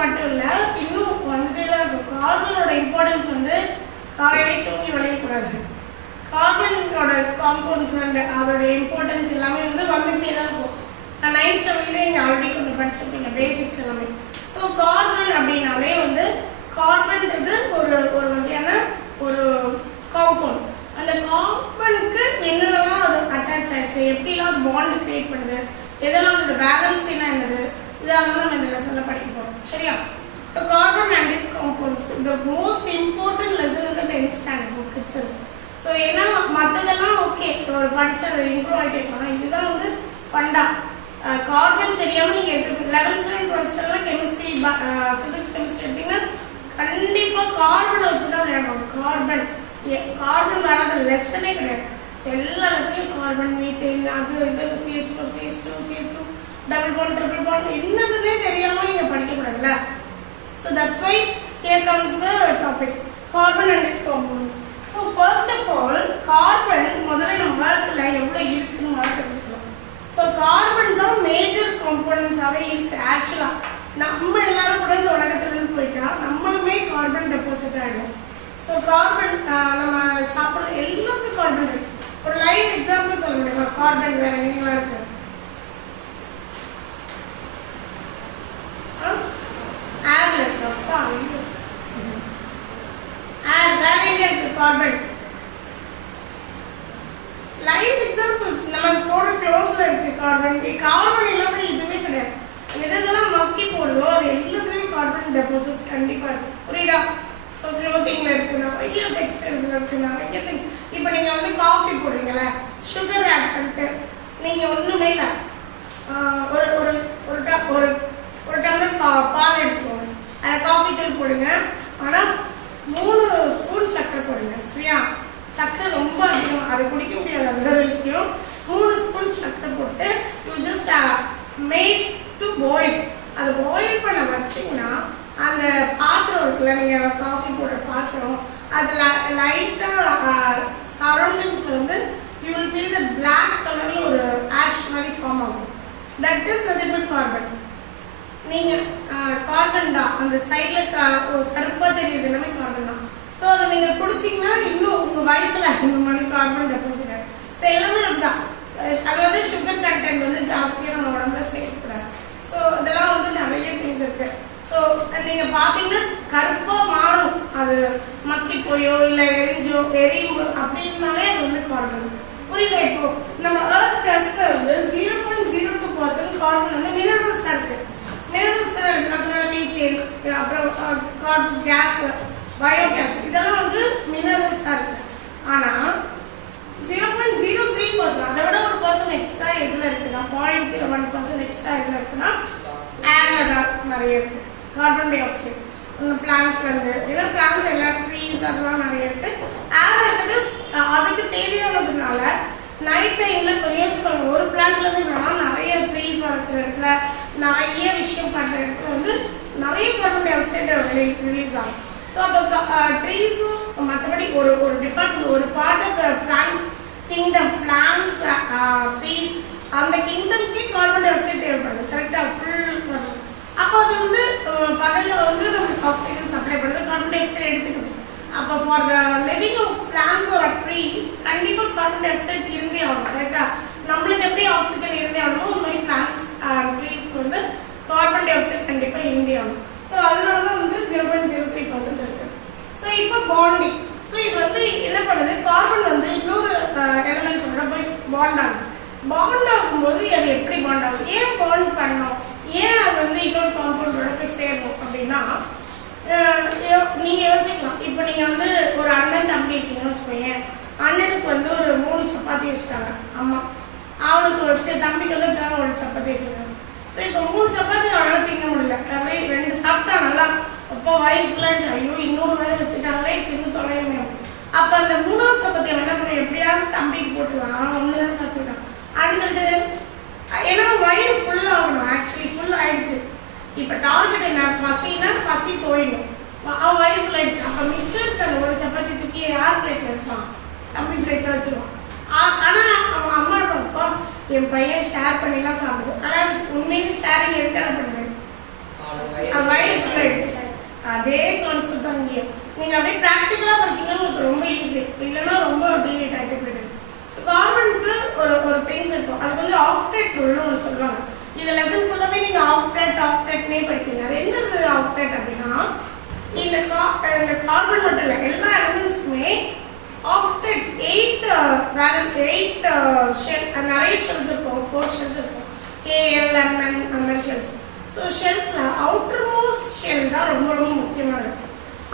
மட்டும் இல்லை, இன்னும் வந்துட்டே தான் இருக்கும். கார்பனோட இம்பார்ட்டன்ஸ் வந்து காலையிலே தூங்கி விளையக்கூடாது. கார்பனோட காம்பவுண்ட்ஸ் அண்ட் அதோட இம்பார்ட்டன்ஸ் எல்லாமே வந்து வந்துகிட்டே தான் இருக்கும். நான் 9th ஸ்டாண்டர்ட்லேயே இங்கே ஆல்ரெடி கொஞ்சம் படிச்சிருப்பீங்க பேசிக்ஸ் எல்லாமே. ஸோ கார்பன் அப்படின்னாலே வந்து கார்பன்றது ஒரு வகையான ஒரு காம்பவுண்ட். அந்த கார்பனுக்கு என்னென்னலாம் அது அட்டாச் ஆயிருக்கு, எப்படிலாம் பாண்ட் கிரியேட் பண்ணுது, எதெல்லாம் அதோட பேலன்ஸ்னா என்னது, இதெல்லாம் நம்ம இந்த லெசன்ல படிக்க போறோம். சரியா? So carbon and its compounds the most important lesson in the 10th standard book it's. So ஏன்னா மற்றதெல்லாம் ஓகே ஒரு படிச்சு அதை இம்ப்ரூவ் ஆகிட்டே இருக்கலாம். இதுதான் வந்து ஃபண்டா. கார்பன் தெரியாமல் நீங்கள் 11th ஸ்டாண்டர்ட் 12th ஸ்டாண்டர்ட்லாம் கெமிஸ்ட்ரி ஃபிசிக்ஸ் கெமிஸ்ட்ரி எடுத்தீங்கன்னா கண்டிப்பாக கார்பனை வச்சு தான் விளையாடுவாங்க. கார்பன் வராத லெசனே கிடையாது. ஸோ எல்லா லெசனையும் கார்பன், மீத்தேன், அது இது, CH4 CH2 CH2 double bond triple bond என்னதுன்னே தெரியாமல் நீங்கள் படிக்கக்கூடாதுல்ல. So that's why here comes the topic carbon and its compounds. So first of all carbon முதல்ல நம்ம வேர்த்தில் எவ்வளோ இருக்குன்னு தெரிஞ்சுக்கலாம். ஸோ கார்பன் தான் மேஜர் காம்பவுண்ட்ஸாகவே இருக்கு. ஆக்சுவலாக நம்ம எல்லாரும் கூட இந்த உலகத்துலேருந்து போயிட்டா நம்மளுமே கார்பன் டெபாசிட் ஆகிடும். ஸோ கார்பன் நம்ம சாப்பிட்ற எல்லாத்துக்கும் கார்பன் இருக்கு. ஒரு லைவ் எக்ஸாம்பிள் சொல்ல முடியுமா? கார்பன் வேற எங்கெல்லாம் இருக்கு? ஏர்ல இருக்கு. அப்பா ஏர் வேற எங்க இருக்கு கார்பன்? லைவ் எக்ஸாம்பிள்ஸ் நம்ம போடுற க்ளோத்ல இருக்கு கார்பன். கார்பன் இல்லாத இதுவே கிடையாது. எதெல்லாம் மக்கி போடுதோ அது எல்லாத்துலயுமே கார்பன் டெபாசிட்ஸ் கண்டிப்பா இருக்கு. புரியுதா? ஸோ க்ளோத்திங்ல இருக்கு, நிறைய டெக்ஸ்டைல்ஸ்ல இருக்கு, நிறைய திங்ஸ். இப்போ நீங்க வந்து காஃபி போடுறீங்களா, சுகர் ஆட் பண்ணிட்டு நீங்க ஒண்ணுமே இல்லை, ஒரு ஒரு ஒரு டம்ளர் பால் எடுத்துக்கோங்க, அதை காஃபி தூள் போடுங்க. ஆனா 3 ஸ்பூன் சக்கரை போடுங்க. சரியா? சக்கரை ரொம்ப அதிகம், அதை குடிக்க முடியாது, அது வேற விஷயம். 3 ஸ்பூன் சக்கரை போட்டு you just made to boil. அதை பாயில் பண்ண வச்சிங்கன்னா அந்த பாத்திரம் இருக்குல்ல, நீங்கள் காஃபி போடுற பாத்திரம், அதில் லைட்டாக சரௌண்டிங்ஸில் வந்து you will feel the black கலரில் ஒரு ஆஷ் மாதிரி ஃபார்ம் ஆகும். That is nothing but carbon. நீங்கள் கார்பன் தான் அந்த சைடில் கருப்பாக தெரியுது, எல்லாமே கார்பன் தான். ஸோ அதை நீங்கள் குடிச்சிங்கன்னா இன்னும் உங்கள் வயிற்றில் இந்த மாதிரி கார்பன் டெபாசிட் ஆகும். ஸோ எல்லாமே அப்படிதான். அதாவது சுகர் கண்டென்ட் வந்து ஜாஸ்தியாக நம்ம உடம்புல சேர்க்கக்கூடாது. ஸோ இதெல்லாம் வந்து நிறைய திங்ஸ் இருக்கு. ஸோ நீங்கள் பார்த்தீங்கன்னா கருப்பாக மாறும், அது மக்கி போயோ இல்லை எரியும்போ அப்படின்னாலே அது வந்து கார்பன். புரியுதா? இப்போ நம்ம எர்த் கிரஸ்ட்ல வந்து 0.02% கார்பன் வந்து மினரல்ஸாக இருக்கு. மினரல்ஸ் நான் சொன்ன மீத்தேன், அப்புறம் கார்பன் கேஸ், பயோகேஸ், இதெல்லாம் வந்து மினரல்ஸாக இருக்கு. ஆனால் 0.03%, அதை விட ஒரு பர்சன்ட் எக்ஸ்ட்ரா எதுல இருக்குன்னா 0.01% எக்ஸ்ட்ரா எதுல இருக்குன்னா ஏர்ல தான் நிறைய இருக்கு கார்பன் டை ஆக்சைடு. பிளான்ஸ்ல இருந்து ஏன்னா பிளான்ஸ் எல்லாம் ட்ரீஸ் அதெல்லாம் நிறைய இருக்கு. ஏர் இருக்குது, அதுக்கு தேவையானதுனால நைட் டைம்ல யோசிச்சுக்கோங்க, ஒரு பிளான்ட்ல இருந்து நிறைய ட்ரீஸ் வளர்க்குற இடத்துல நிறைய விஷயம் பண்ற இடத்துல வந்து நிறைய கார்பன் டை ஆக்சைடு ரிலீஸ் ஆகும். ஸோ அப்போ ட்ரீஸும் மற்றபடி ஒரு டிபார்ட்மெண்ட், ஒரு part of plant kingdom, plants, trees, அந்த கிங்டம்க்கே கார்பன் டை ஆக்சைடு தேவைப்படுது. கரெக்டா? Full carbon. அப்போ அது வந்து பகல்ல வந்து நமக்கு ஆக்சிஜன் சப்ளை பண்ணுறது, கார்பன் டை ஆக்சைடு எடுத்துக்குது. அப்போ for the living of plants or trees கண்டிப்பாக கார்பன் டை ஆக்சைடு இருந்தே ஆகும். கரெக்டா? நம்மளுக்கு எப்படி ஆக்சிஜன் இருந்தே ஆகணுமோ அந்த மாதிரி பிளான்ஸ் ட்ரீஸ்க்கு வந்து கார்பன் டை ஆக்சைடு கண்டிப்பாக இருந்தே ஆகும். ஸோ அதனால தான் வந்து 0.03% இருக்கு. ஸோ இப்போ பாண்டிங். ஸோ இது வந்து என்ன பண்ணுது, கார்பன் வந்து இன்னொரு எலிமெண்ட்ஸோட போய் பாண்ட் ஆகும். பாண்ட் ஆகும்போது அது எப்படி பாண்ட் ஆகும், ஏன் பாண்ட் பண்ணணும், ஏன் அது வந்து இன்னொரு காம்பவுண்டோட போய் சேரும் அப்படின்னா, நீங்க யோசிக்கலாம். இப்போ நீங்க வந்து ஒரு அண்ணன் தம்பி இருக்கீங்கன்னு வச்சுக்கோங்க. அண்ணனுக்கு வந்து ஒரு 3 சப்பாத்தி வச்சுட்டாங்க அம்மா, அவனுக்கு வச்சு தம்பிக்கு வந்து ஒரு சப்பாத்தி வச்சுருக்காங்க. ஸோ இப்போ 3 சப்பாத்தி அவனால திங்க முடியல, அப்படியே 2 சாப்பிட்டா நல்லா, அப்போ வயிற்றுல ஐயோ இன்னொரு வேலை வச்சுட்டாங்களே சிறு தொலைவுமே. அப்போ அந்த 3ஆவது சப்பாத்தி அவன் என்ன பண்ண, எப்படியாவது தம்பிக்கு போட்டுக்கலாம், 1 தான் சாப்பிட்டுட்டான் அப்படின்னு சொல்லிட்டு. ஏன்னா வயிறு ஃபுல் ஆகணும், ஆக்சுவலி ஃபுல் ஆயிடுச்சு. இப்போ டார்கெட் என்ன, பசினா பசி போயிடும், அவன் வயிறு ஃபுல் ஆயிடுச்சு. அப்போ மிச்சம் இருக்க அந்த ஒரு சப்பாத்தி தூக்கி யார் பிளேட்ல இருப்பான், தம்பி பிளேட்ல வச்சுருவான். ஆனா அவன் அம்மா இருப்பா, என் பையன் ஷேர் பண்ணிலாம் சாப்பிடுது. ஆனால் உண்மையில ஷேரிங் எதுக்காக பண்ணுறது, வயிறு ஆக்டேட்னே படிப்பீங்க. அது என்னது ஆக்டேட் அப்படின்னா இந்த கார்பன் மட்டும் இல்லை, எல்லா எலிமெண்ட்ஸ்க்குமே ஆக்டேட் 8 ஷெல், நிறைய ஷெல்ஸ் இருக்கும், 4 ஷெல்ஸ் இருக்கும், KLMN அந்த மாதிரி ஷெல்ஸ். ஸோ ஷெல்ஸ்ல அவுட்டர் மோஸ்ட் ஷெல் தான் ரொம்ப ரொம்ப முக்கியமானது.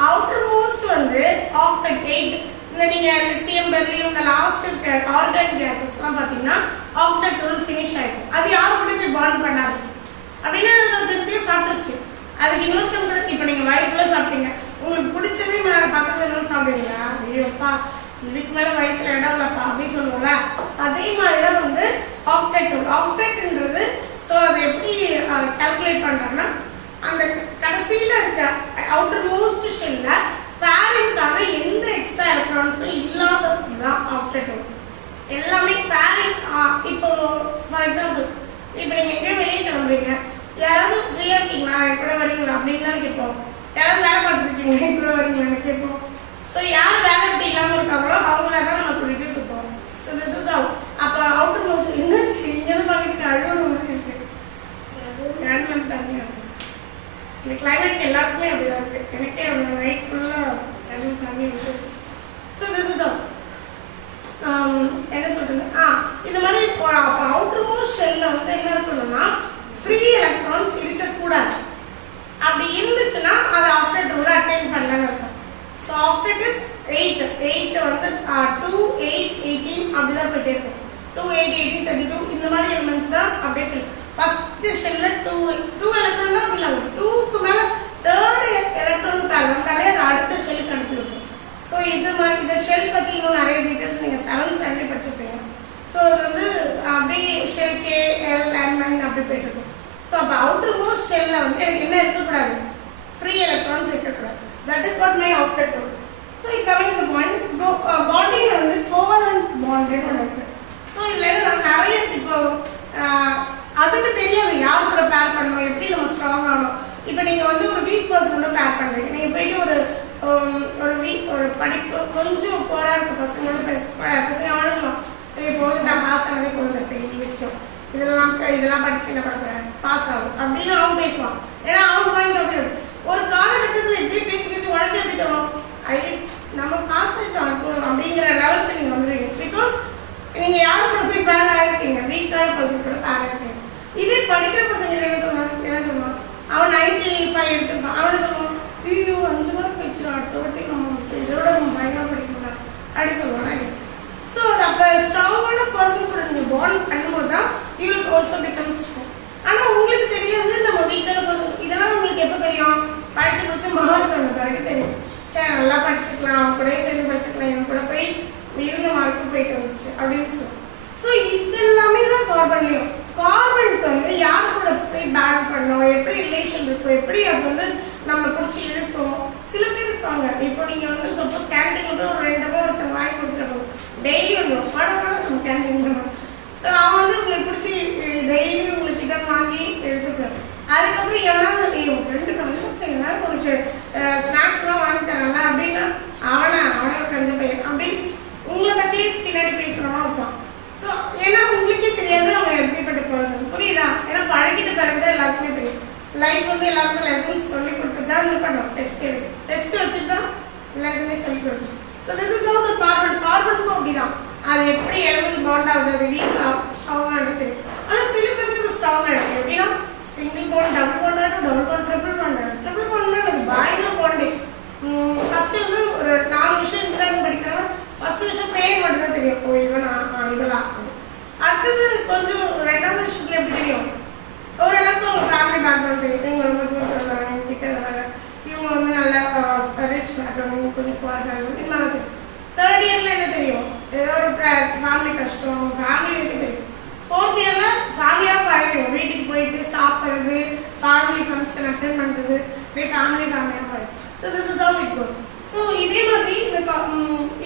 அவுட்டர் மோஸ்ட் வந்து ஆக்டேட் 8. இந்த நீங்க லித்தியம், பெர்லியம், இந்த லாஸ்ட் இருக்க ஆர்கானிக் கேசஸ்லாம் பார்த்தீங்கன்னா ஆக்டேட் 12 ஃபினிஷ் ஆயிடும். அது யாரும் கூட போய் பாண்ட் பண்ணாது அப்படின்னா திருப்தியே சாப்பிட்டுச்சு. அதுக்கு இன்னொருத்தவங்க கூட இப்போ நீங்கள் வயிற்றுல சாப்பிட்டீங்க, உங்களுக்கு பிடிச்சதே பக்கத்தில் இருந்தாலும் சாப்பிடுவீங்களா? ஐயோப்பா இதுக்கு மேலே வயிற்றுல இடம் இல்லைப்பா அப்படின்னு சொல்லுவோம்ல, அதே மாதிரி தான் வந்து ஆக்டேட். ஆக்டேட்ன்றது ஸோ அதை எப்படி கால்குலேட் பண்ணுறாங்கன்னா அந்த கடைசியில் இருக்க அவுட்டர் மோஸ்ட் ஷெல்ல பேரிங்காக எந்த எக்ஸ்ட்ரா எலக்ட்ரான்ஸும் இல்லாதது தான் ஆக்டேட். எல்லாமே பேரிங். இப்போ ஃபார் எக்ஸாம்பிள் இப்போ நீங்கள் எங்கேயும் வெளியே கிளம்புறீங்க, யாராவது ஃப்ரீயாக இருக்கீங்களா என் கூட வரீங்களா அப்படின்னு தான் கேட்போம். யாராவது வேலை பார்த்துருக்கீங்க என் கூட வரீங்களான்னு கேட்போம். ஸோ யார் வேலை விட்டு இல்லாமல் இருக்காங்களோ அவங்கள தான் நம்ம கூட்டிகிட்டு சுற்றுவோம். So this is out. அப்போ அவுட்டர் மோஸ்ட் என்னாச்சு இங்கேருந்து பார்க்கறதுக்கு அழுகுற மாதிரி இருக்கு, ஏன் தண்ணியாக இந்த கிளைமேட் எல்லாருக்குமே அப்படிதான் இருக்கு. எனக்கே அந்த நைட் ஃபுல்லாக தண்ணி வந்துருச்சு. So this is out. என்ன சொல்றது, இந்த மாதிரி அவுட்டர் மோஸ்ட் ஷெல்ல வந்து என்ன இருக்கணும்னா ஃப்ரீ எலக்ட்ரான்ஸ் இருக்கக்கூடாது. அப்படி இருந்துச்சுன்னா அது ஆக்டேட் ரூலை அட்டைன் பண்ணலன்னு அர்த்தம். ஸோ ஆக்டேட் இஸ் 8 வந்து 2, 8, 18 அப்படிதான் போயிட்டே இருக்கும். 2, 8, 18, 32 இந்த மாதிரி எலிமெண்ட்ஸ் தான் அப்படியே ஃபில். ஃபர்ஸ்ட் ஷெல்ல 2 எலக்ட்ரான் தான் ஃபில் ஆகும். 2க்கு மேல 3rd எலக்ட்ரான் பேர் வந்தாலே அது அடுத்த ஷெல்லுக்கு அனுப்பி விடும். ஸோ இது மாதிரி இந்த ஷெல் பற்றி இன்னும் நிறைய டீட்டெயில்ஸ் நீங்கள் 7th ஸ்டாண்டர்ட்லேயே படிச்சிருப்பீங்க. ஸோ அது வந்து அப்படியே ஷெல் KLMN அப்படி போயிட்டு இருக்கும். ஸோ அப்போ அவுட்டர் மோஸ்ட் ஷெல்ல வந்து எனக்கு என்ன இருக்கக்கூடாது, ஃப்ரீ எலக்ட்ரான்ஸ் இருக்கக்கூடாது. That is what my octet rule. So coming to point, பாண்டிங்ல வந்து கோவலன்ட் பாண்ட்னு ஒன்று இருக்கு. ஸோ இதில் நிறைய இப்போ அதுக்கு தெரியாது யார் கூட பேர் பண்ணணும், எப்படி நம்ம ஸ்ட்ராங் ஆகணும். இப்போ நீங்கள் வந்து ஒரு வீக் பர்சனோட பேர் பண்ணுறீங்க, நீங்கள் போயிட்டு ஒரு படிப்பு கொஞ்சம் போரா இருக்க பசங்களோட பசங்க ஆனலாம் போது நான் பாஸ் ஆனதே கொண்டு தெரிஞ்ச விஷயம், இதெல்லாம் படிச்சு என்ன பண்ணுறேன் பாஸ் ஆகும் அப்படின்னு அவன் பேசுவான். ஏன்னா அவன் பாயிண்ட் ஆஃப் வியூ ஒரு காலகட்டத்தில் எப்படி பேசி உனக்கு எப்படி தரும், நம்ம பாஸ் ஆகிட்டோம் அப்படிங்கிற லெவலுக்கு நீங்கள் வந்துடுவீங்க. பிகாஸ் நீங்கள் யாரும் கூட போய் பேர் ஆகிருக்கீங்க, வீக்கான பசங்க கூட பேர் ஆகிருக்கீங்க. இதே படிக்கிற பசங்க என்ன சொல்லுவான் அவன் 95 எடுத்துருக்கான், அவனை சொல்லுவான் ஐயோ 5 மார்க் போயிடுச்சு, அடுத்த வாட்டி நம்ம இதோட பயங்கரமாக படிக்கணும் அப்படி சொல்லுவாங்க. ஸோ அது அப்போ ஸ்ட்ராங்கான பர்சன் கூட நீங்கள் பாண்ட் பண்ணும்போது தான் you will also become strong. ஆனால் உங்களுக்கு தெரியாது நம்ம வீக்கான பர்சன். இதெல்லாம் உங்களுக்கு எப்போ தெரியும், படிச்சு மார்க் வந்த பிறகு தெரியும். சரி நல்லா படிச்சுக்கலாம், அவன் கூட சேர்ந்து படிச்சுக்கலாம், என் கூட போய் இருந்த மார்க்கு போயிட்டு வந்துச்சு அப்படின்னு சொல்லுவோம். ஸோ இது எல்லாமே தான் கார்பன்லையும். கார்பனுக்கு வந்து யார் கூட போய் பேண்ட் பண்ணோம், எப்படி ரிலேஷன் இருக்கும், எப்படி அது வந்து நம்ம பிடிச்சி இழுக்கும். சில பேர் இருப்பாங்க, இப்போ நீங்கள் வந்து சப்போஸ் கேன்டீன் வந்து ஒரு 2 ரூபா ஒருத்தர் வாங்கி கொடுத்துருப்போம், டெய்லி வந்துடும் படம் நம்ம கேன்டீன் பண்ணுவோம். ஸோ அவன் வந்து உங்களுக்கு பிடிச்சி டெய்லி உங்களுக்கு கிட்ட வாங்கி எடுத்துக்கிறார். அதுக்கப்புறம் என்னாவது என் ஃப்ரெண்டு நல்லா உனக்கு ஸ்நாக்ஸ்லாம் வாங்கி தராங்க அப்படின்னா அவனை கொஞ்சம் பையன் அப்படின்னு உங்களை பற்றி பின்னாடி பேசுகிறவா இருப்பான். ஸோ ஏன்னா உங்களுக்கே தெரியாது அவன் எப்படிப்பட்ட பர்சன், புரியுதா? ஏன்னா பழகிட்ட பிறகுதான் எல்லாருக்குமே தெரியும். லைஃப் வந்து எல்லாருக்கும் லெசன்ஸ் சொல்லி கொடுத்துட்டு தான் இது பண்ணுவோம். டெஸ்ட் வச்சுட்டு தான் லெசனே சொல்லி கொடுக்கணும். So this is all the கார்பனுக்கும் அப்படிதான். அது எப்படி எலமெண்ட் பாண்ட் ஆகுது, அது வீக்காக ஸ்ட்ராங்காக இருக்கு. ஆனால் சில சமயம் ஸ்ட்ராங்காக இருக்கு. எப்படின்னா சிங்கிள் பாண்ட், டபுள் பாண்ட் ஆகிடும், டபுள் பாண்ட், ட்ரிபிள் பாண்ட் ஆகிடும். ட்ரிபிள் பாண்ட்னா அது பயங்கர பாண்டு. ஃபர்ஸ்ட் வந்து ஒரு 4 விஷயம் இன்ஜினியரிங் படிக்கிறாங்க. ஃபர்ஸ்ட் விஷயம் பேர் மட்டும் தான் தெரியும், ஓ இவளா. அடுத்தது கொஞ்சம் 2வது விஷயத்துல எப்படி தெரியும், ஓரளவுக்கு அவங்க ஃபேமிலி பேக்ரவுண்ட் தெரியும். இவங்க ரொம்ப தூரம் வராங்க, கிட்ட வராங்க, இவங்க வந்து நல்லா ரிச் பேக்ரவுண்ட், கொஞ்சம் புவர் பேக்ரவுண்ட், இது மாதிரி தெரியும். 3rd இயர்ல என்ன தெரியும், ஏதோ ஒரு ஃபேமிலி கஷ்டம், ஃபேமிலி வீட்டுக்கு தெரியும். 4th இயர்ல ஃபேமிலியாக பழகிடும், வீட்டுக்கு போயிட்டு சாப்பிட்றது, ஃபேமிலி ஃபங்க்ஷன் அட்டென்ட் பண்ணுறது, அப்படியே ஃபேமிலியாக பழகிடும். So this is how it goes. So இதே மாதிரி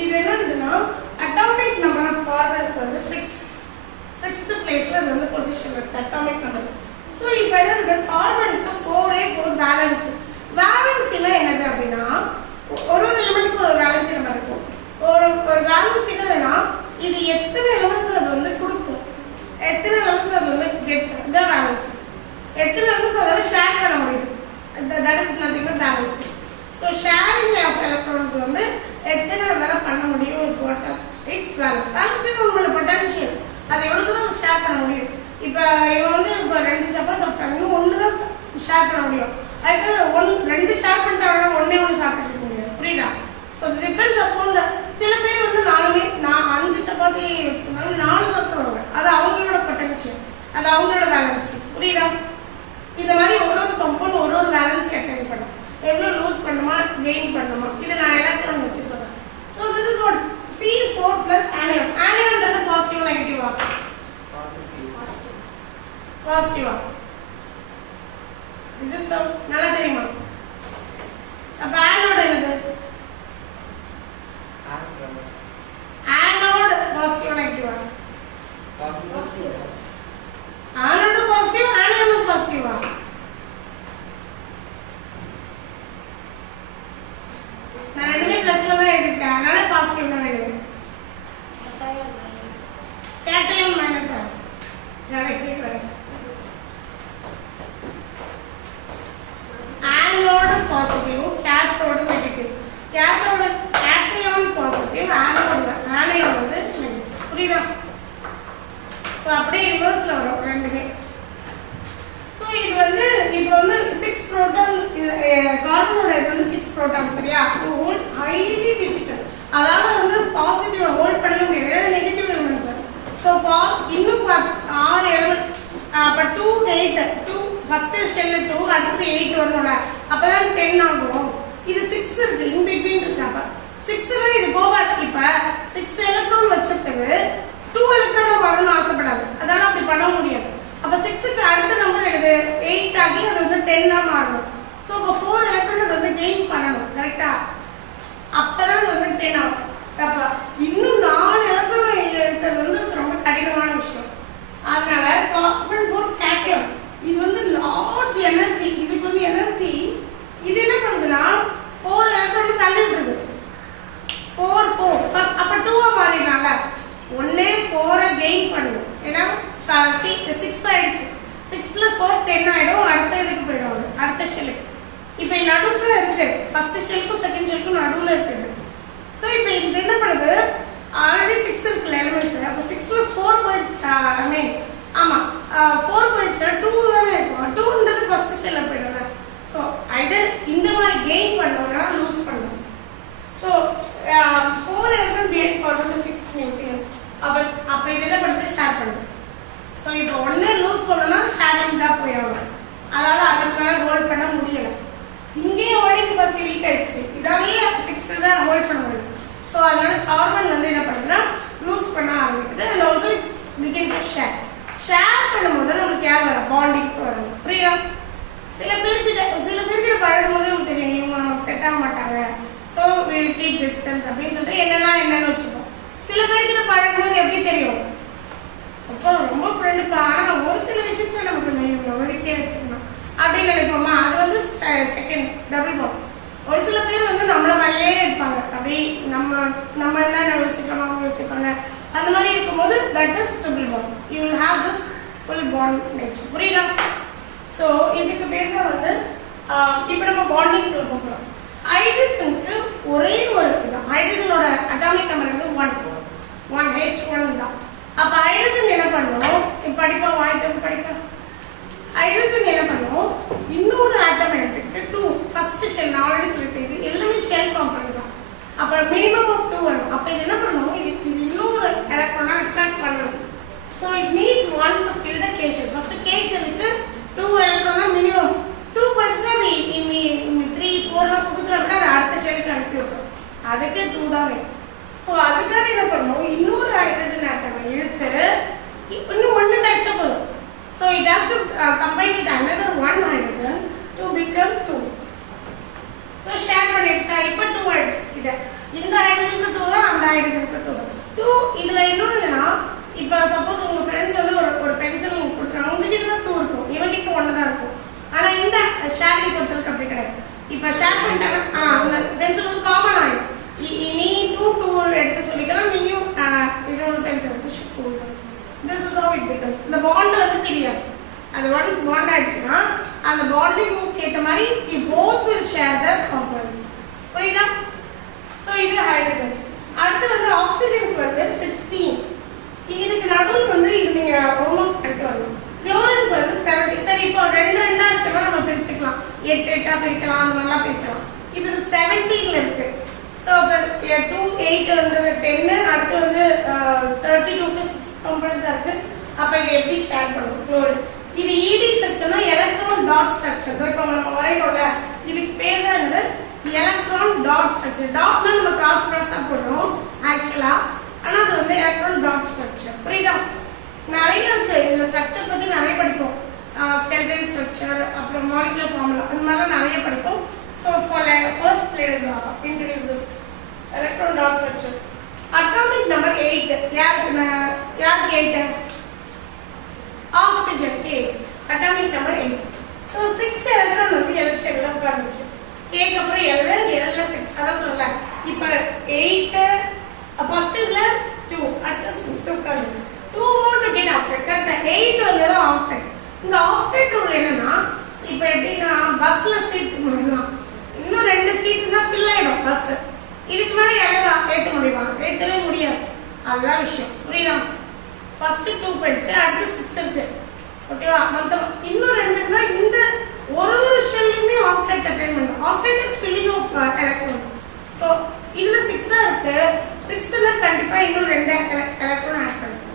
இது என்னதுன்னா அட்டாமிக் நம்பர் ஆஃப் கார்பனுக்கு வந்து 6th பிளேஸ்ல அது வந்து பொசிஷன் இருக்கு அட்டாமிக் நம்பர். ஸோ இப்போ என்னது கார்பனுக்கு 4 வேலன்சினா என்னது அப்படின்னா ஒரு எலிமெண்ட்டுக்கு ஒரு வேலன்சி நம்பர் இருக்கும். ஒரு வேலன்சி என்னன்னா இது எத்தனை எலிமெண்ட்ஸ் அது வந்து கொடுக்கும், எத்தனை எலிமெண்ட்ஸ் அது வந்து கெட் த வேலன்சி, எத்தனை எலிமெண்ட்ஸ் அதோட ஷேர் பண்ண முடியும். ஷேர் பண்ண முடியும். அதுக்கு ரெண்டு ஷேர் பண்ணிட்டா ஒன்னே ஒன்று சாப்பிட்டு இருக்க முடியாது. புரியுதா? ஸோ டிபெண்ட்ஸ் அப்போன் சில பேர் வந்து 5 சப்பாத்தி வச்சிருந்தாங்க 4 சாப்பிடுவாங்க. அது அவங்களோட பொட்டன்ஷியல், அது அவங்களோட பேலன்ஸ். புரியுதா? இந்த மாதிரி ஒரு கம்பவுண்ட் ஒரு பேலன்ஸ் அட்டைன் பண்ணும். எவ்வளோ லூஸ் பண்ணுமா கெயின் பண்ணுமா இது நான் எலக்ட்ரான் வச்சு சொல்றேன். So this is what C4 plus anion. Anionன்றது பாசிட்டிவ் நெகட்டிவா? பாசிட்டிவா? Is it so? நல்லா தெரியுமா? அப்ப ஆனோட் என்னது? ஆனோட் பாசிட்டிவ் நெகட்டிவா? பாசிட்டிவ். ஆனோட் பாசிட்டிவ், ஆனியன் பாசிட்டிவா? நான் ரெண்டுமே பிளஸ்ல தான் எழுதிருக்கேன், அதனால பாசிட்டிவ் தான் எழுதுறேன். Cation minus anode positive, cathode negative. கேத்தோட கேட்டையன் பாசிட்டிவ், ஆனோடு ஆனியன் வந்து நெகட்டிவ். புரியுதா? ஸோ அப்படியே ரிவர்ஸ்ல வரும் ரெண்டுமே. ஸோ இது வந்து இப்போ வந்து 6 புரோட்டான், கார்பனோட இது வந்து 6 புரோட்டான். சரியா? Hold highly difficult. அதாவது வந்து பாசிட்டிவ் ஹோல்ட் பண்ணவே முடியாது, நெகட்டிவ் எலிமெண்ட்ஸ். ஸோ இன்னும் 6 எலிமெண்ட். அப்போ 2 8 2 ஃபர்ஸ்ட் ஷெல்ல 2 அடுத்து 8 வரணும்ல, அப்பதான் 10 ஆகும். இது 6 இருக்கு, இன் பிட்வீன் இருக்கு. அப்ப 6ல இது கோபாக். இப்ப 6 எலக்ட்ரான் வச்சிருக்குது, 2 எலக்ட்ரான் வரணும்னு ஆசைப்படாது, அதனால அப்படி பண்ண முடியாது. அப்ப 6க்கு அடுத்த நம்பர் எடுது 8 ஆகி அது வந்து 10 ஆ மாறணும். சோ அப்ப 4 எலக்ட்ரான் அது வந்து கெயின் பண்ணணும். கரெக்ட்டா? அப்பதான் அது வந்து 10 ஆகும். அப்ப இன்னும் 4 எலக்ட்ரான் எடுக்கிறது வந்து ரொம்ப கடினமான விஷயம். அதனால கார்பன் 4 கேட்டையன் இது வந்து லார்ஜ் எனர்ஜி. இதுக்கு வந்து எனர்ஜி இது என்ன பண்ணுதுன்னா 4 எலக்ட்ரான் தள்ளி விடுது. 4 ஃபர்ஸ்ட் அப்ப 2 ஆ மாறினால ஒண்ணே 4 கெயின் பண்ணும். ஏன்னா 6 ஆயிடுச்சு. 6 plus 4 10 ஆயிடும். அடுத்த இதுக்கு போயிடும், அடுத்த ஷெல்லுக்கு. இப்போ நடுவுல இருக்கு, ஃபர்ஸ்ட் ஷெல்லுக்கும் செகண்ட் ஷெல்லுக்கும் நடுவுல இருக்குது. ஸோ இப்போ இது என்ன பண்ணுது, ஆல்ரெடி 6 இருக்குல்ல எலிமெண்ட்ஸ். அப்போ 6ல 4 போயிடுச்சு. ஐ மீன் ஆமா 4 போயிடுச்சு, 2 தானே இருக்கும். 2ன்றது ஃபர்ஸ்ட் ஷெல்ல போயிடும்ல. ஸோ ஐதர் இந்த மாதிரி கெயின் பண்ணோம்னா லூஸ் பண்ணும். So 4 electron behind carbon 6 nucleon. அப்போ இது என்ன பண்ணுது, ஷேர் பண்ணுது. ஸோ இப்போ ஒண்ணே லூஸ் பண்ணோம்னா ஷேரிங் தான் போயிடும். அதனால அதுக்கு மேலே ஹோல்ட் பண்ண முடியல. இங்கேயே ஹோல்டிங் கெப்பாசிட்டி வீக் ஆயிடுச்சு, இதாலேயே 6 தான் ஹோல்ட் பண்ண முடியும். ஸோ அதனால கார்பன் வந்து என்ன பண்ணுதுன்னா லூஸ் பண்ண ஆரம்பிக்குது. And also it's begin to share பண்ணும்போது நமக்கு யார் வர பாண்டிங் வரும். புரியுதா? சில பேர்கிட்ட பழகும் போது நமக்கு தெரியும் இவங்க நமக்கு செட் ஆக மாட்டாங்க. ஸோ வில் கீப் டிஸ்டன்ஸ் அப்படின்னு சொல்லிட்டு என்னன்னு வச்சுப்போம். சில பேர்கிட்ட பழகும் போது எப்படி தெரியும், அப்போ ரொம்ப ஃப்ரெண்டுப்பா, ஆனா ஒரு சில விஷயத்துல நமக்கு ஒதுக்கே வச்சுக்கணும் அப்படின்னு நினைப்போமா. அது வந்து செகண்ட் டபுள் பாண்ட். ஒரு சில பேர் வந்து நம்மள மாதிரியே இருப்பாங்க, அப்படி நம்ம என்ன யோசிக்கிறோம் அவங்க யோசிப்பாங்க. அந்த மாதிரி இருக்கும்போது that is triple bond. You will have this full bond nature. புரியுதா? ஸோ இதுக்கு பேர் தான் வந்து இப்போ நம்ம பாண்டிங் போகிறோம். ஹைட்ரஜனுக்கு ஒரே ஒரு இதுதான். ஹைட்ரஜனோட அட்டாமிக் நம்பர் வந்து 1 H1 தான். அப்ப ஹைட்ரஜன் என்ன பண்ணும், படிப்பா வாய்ப்பு படிப்பா. ஹைட்ரஜன் என்ன பண்ணும், இன்னொரு ஆட்டம் எடுத்துக்கிட்டு 2 ஃபர்ஸ்ட் ஷெல். நான் ஆல்ரெடி சொல்லிட்டேன் இது எல்லாமே ஷெல் காம்பவுண்ட்ஸ் தான். அப்ப மினிமம் ஆஃப் 2 வரும். அப்ப இது என்ன பண்ணும், இது இன்னொரு எலக்ட்ரானை அட்ராக்ட் பண்ணணும். So it needs 1 to fill the K shell. First K ஷெல்லுக்கு 2 எலக்ட்ரானா மினிமம் 2 போயிடுச்சுன்னா அது 3 4 கொடுத்தா விட அது அடுத்த ஷெல்லுக்கு அனுப்பி விடும். அதுக்கு 2 தான் வேணும். ஸோ அதுக்காக என்ன பண்ணுவோம், இன்னொரு ஹைட்ரஜன் ஆட்டமை இழுத்து இன்னும் 1 கிடைச்சா போதும். So it has to combine with another 1 hydrogen to become 2. So share பண்ணிடுச்சா, இப்போ 2 ஆயிடுச்சு. இந்த ஹைட்ரஜனுக்கு 2 தான், அந்த ஹைட்ரஜனுக்கு 2 தான். 2 இதுல இன்னொன்று என்னன்னா, இப்போ சப்போஸ் உங்க ஃப்ரெண்ட்ஸ் வந்து ஒரு பென்சில் உங்களுக்கு கொடுக்குறாங்க, உங்ககிட்ட தான் 2 இருக்கும், இவங்கிட்ட 1 தான் இருக்கும். ஆனா இந்த ஷேரிங் பொறுத்தவரைக்கும் அப்படி கிடையாது. இப்போ ஷேர் பண்ணிட்டாங்கன்னா அந்த பென்சில் வந்து காமன் ஆகிடும். நீ 2 எடுத்து சொல்லிக்கலாம், நீயும் இன்னொரு பென்சில் எடுத்து சொல்லிக்கலாம். This is how it becomes. இந்த பாண்ட் வந்து பிரியாது. அது ஒன்ஸ் பாண்ட் ஆயிடுச்சுன்னா அந்த பாண்டிங் ஏற்ற மாதிரி you both will share the components. புரியுதா? ஸோ இது ஹைட்ரஜன். அடுத்து வந்து ஆக்சிஜனுக்கு வந்து 16. இதுக்கு நடுவில் வந்து இது நீங்க ஹோம்ஒர்க் பண்ணிட்டு வரணும். குளோரினுக்கு வந்து 70. சரி இப்போ 2 இருக்குன்னா நம்ம பிரிச்சுக்கலாம். 8 8 பிரிக்கலாம், அந்த மாதிரிலாம் பிரிக்கலாம். இப்போ இது 17ல இருக்கு. ஸோ இப்போ 2 8ன்றது 10, அடுத்து வந்து 32க்கு 6 காம்பனன்ட் இருக்கு. அப்போ இது எப்படி ஷேர் பண்ணுவோம்? குளோரின். இது ED ஸ்ட்ரக்சர்னா எலக்ட்ரான் டாட் ஸ்ட்ரக்சர். இப்போ நம்ம வரையோம்ல, இதுக்கு பேர் தான் என்னது? Electron dot structure. டாட்னா நம்ம கிராஸ் கிராஸா போடுறோம் ஆக்சுவலா, ஆனா அது வந்து எலக்ட்ரான் டாட் ஸ்ட்ரக்சர். புரியுதா? நிறைய இருக்கு இந்த ஸ்ட்ரக்சர் பத்தி நிறைய படிப்போம். skeletal structure, அப்புறம் molecular formula, அந்த மாதிரிலாம் நிறைய படிப்போம். So for first let us introduce this electron dot structure. Atomic number 8. யாருக்கு 8? Oxygen 8. Atomic number 8. So 6 electron வந்து L shape ல உட்கார்ந்துச்சு. K க்கு அப்புறம் L ல 6. அதான் சொல்லல. இப்போ 8 first ல 2, அடுத்து 6 உட்கார்ந்து. 2 more to get octet. கரெக்ட்டா 8 வந்து octet. இந்த ஆக்டெட் ரூல் என்னன்னா, இப்போ எப்படின்னா பஸ்ல சீட் முடியலாம், இன்னும் 2 சீட் தான் ஃபில் ஆயிடும் பஸ். இதுக்கு மேல யாராவது ஏற்ற முடியுமா? ஏற்றவே முடியாது. அதுதான் விஷயம். புரியுதா? ஃபர்ஸ்ட் 2 போயிடுச்சு, அடுத்து 6 இருக்கு. ஓகேவா? மொத்தம் இன்னும் 2 இருந்தா இந்த ஒரு ஷெல்லுமே ஆக்டெட் அட்டைன் பண்ணும். Octet is filling of electrons. So இதுல 6 தான் இருக்கு. 6ல கண்டிப்பா இன்னும் 2 எலக்ட்ரான் ஆட் பண்ணும்.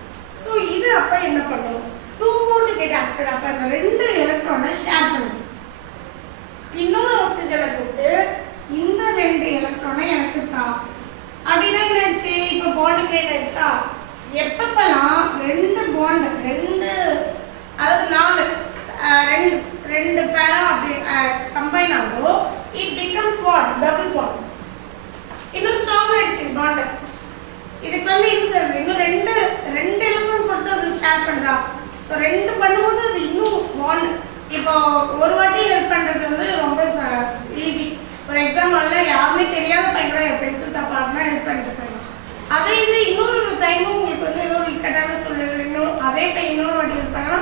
ஸோ இது அப்ப என்ன பண்ணும்? 2 more get acted. அப்ப அந்த 2 எலக்ட்ரானை ஷேர் பண்ணுது. இன்னொரு ஆக்சிஜனை போட்டு இந்த 2 எலக்ட்ரானை எனக்கு தா. அப்படின்னா என்னாச்சு? இப்போ பாண்ட் கிரியேட் ஆயிடுச்சா? எப்பப்பெல்லாம் 2 பாண்ட் 2 அதாவது 2 பேரா அப்படி கம்பைன் ஆகுதோ it becomes what? Double bond. இன்னும் ஸ்ட்ராங் ஆயிடுச்சு பாண்ட். இதுக்கு வந்து இன்னும் 2 எலக்ட்ரான் போட்டு அது ஷேர் பண்ணுதா? ஸோ 2 பண்ணும்போது அது இன்னும் பாண்ட். இப்போ ஒரு வாட்டி ஹெல்ப் பண்றது வந்து ரொம்ப ஈஸி. ஒரு எக்ஸாம்பிள்ல யாருமே தெரியாத பையன் கூட பென்சில் தப்பாடுனா ஹெல்ப் பண்ணிட்டு போயிடும். அதே இது இன்னொரு டைமும் உங்களுக்கு வந்து ஏதோ ஒரு இக்கட்டான சூழ்நிலை இன்னும் அதே பையன் இன்னொரு வாட்டி ஹெல்ப் பண்ணா